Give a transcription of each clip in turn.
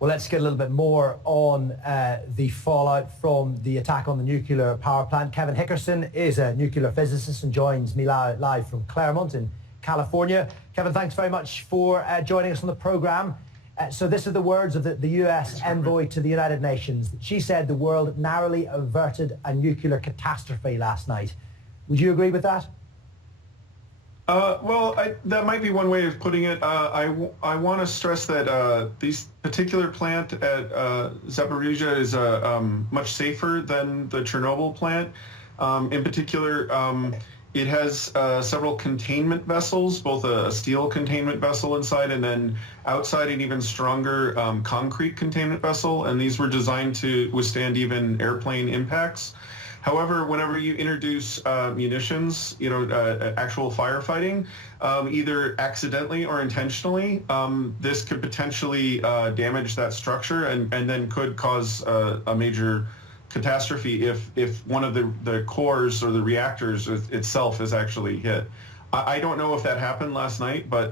Well, let's get a little bit more on the fallout from the attack on the nuclear power plant. Kevin Hickerson is a nuclear physicist and joins me live from Claremont in California. Kevin, thanks very much for joining us on the programme. So this are the words of the US envoy to the United Nations. She said the world narrowly averted a nuclear catastrophe last night. Would you agree with that? That might be one way of putting it. I want to stress that this particular plant at Zaporizhzhia is much safer than the Chernobyl plant. In particular, it has several containment vessels, both a steel containment vessel inside and then outside an even stronger concrete containment vessel. And these were designed to withstand even airplane impacts. However, whenever you introduce munitions, actual firefighting, either accidentally or intentionally, this could potentially damage that structure and then could cause a major catastrophe if one of the cores or the reactors itself is actually hit. I don't know if that happened last night, but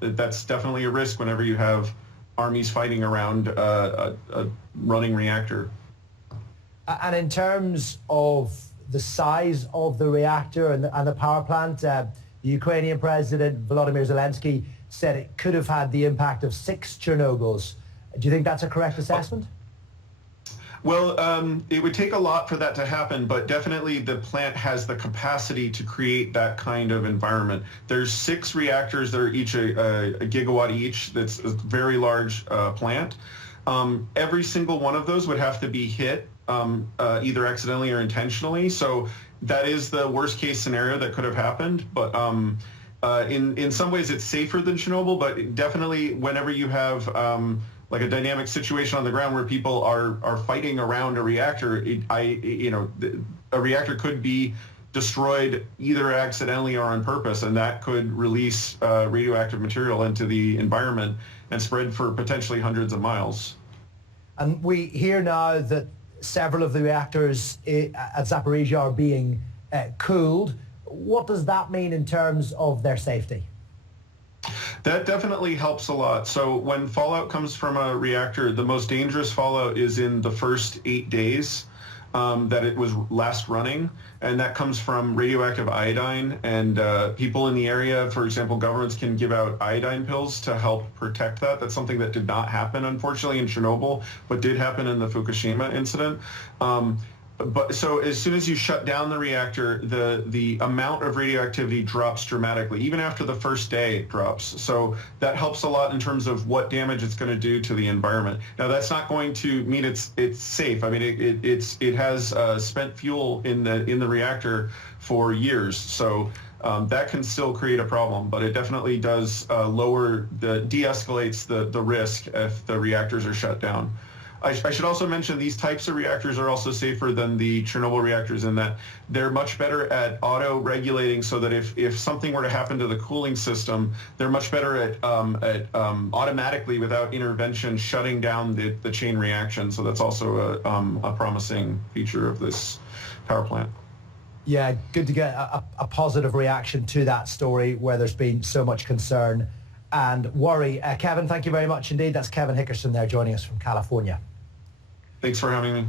that's definitely a risk whenever you have armies fighting around a running reactor. And in terms of the size of the reactor and the power plant, the Ukrainian President Volodymyr Zelensky said it could have had the impact of 6 Chernobyls. Do you think that's a correct assessment? Well, it would take a lot for that to happen, but definitely the plant has the capacity to create that kind of environment. There's 6 reactors that are each a gigawatt each. That's a very large plant. Every single one of those would have to be hit either accidentally or intentionally. So that is the worst case scenario that could have happened. But in some ways it's safer than Chernobyl, but definitely whenever you have like a dynamic situation on the ground where people are fighting around a reactor, a reactor could be destroyed either accidentally or on purpose, and that could release radioactive material into the environment and spread for potentially hundreds of miles. And we hear now that several of the reactors at Zaporizhzhia are being cooled. What does that mean in terms of their safety? That definitely helps a lot. So when fallout comes from a reactor, the most dangerous fallout is in the first 8 days that it was last running, and that comes from radioactive iodine. And people in the area, for example, governments can give out iodine pills to help protect that. That's something that did not happen, unfortunately, in Chernobyl, but did happen in the Fukushima incident. But so as soon as you shut down the reactor, the amount of radioactivity drops dramatically. Even after the first day, it drops. So that helps a lot in terms of what damage it's going to do to the environment. Now, that's not going to mean it's safe. I mean, it has spent fuel in the reactor for years. So that can still create a problem, but it definitely does de-escalates the risk if the reactors are shut down. I should also mention these types of reactors are also safer than the Chernobyl reactors in that they're much better at auto-regulating, so that if something were to happen to the cooling system, they're much better at automatically, without intervention, shutting down the chain reaction. So that's also a promising feature of this power plant. Yeah, good to get a positive reaction to that story where there's been so much concern and worry. Kevin, thank you very much indeed. That's Kevin Hickerson there joining us from California. Thanks for having me.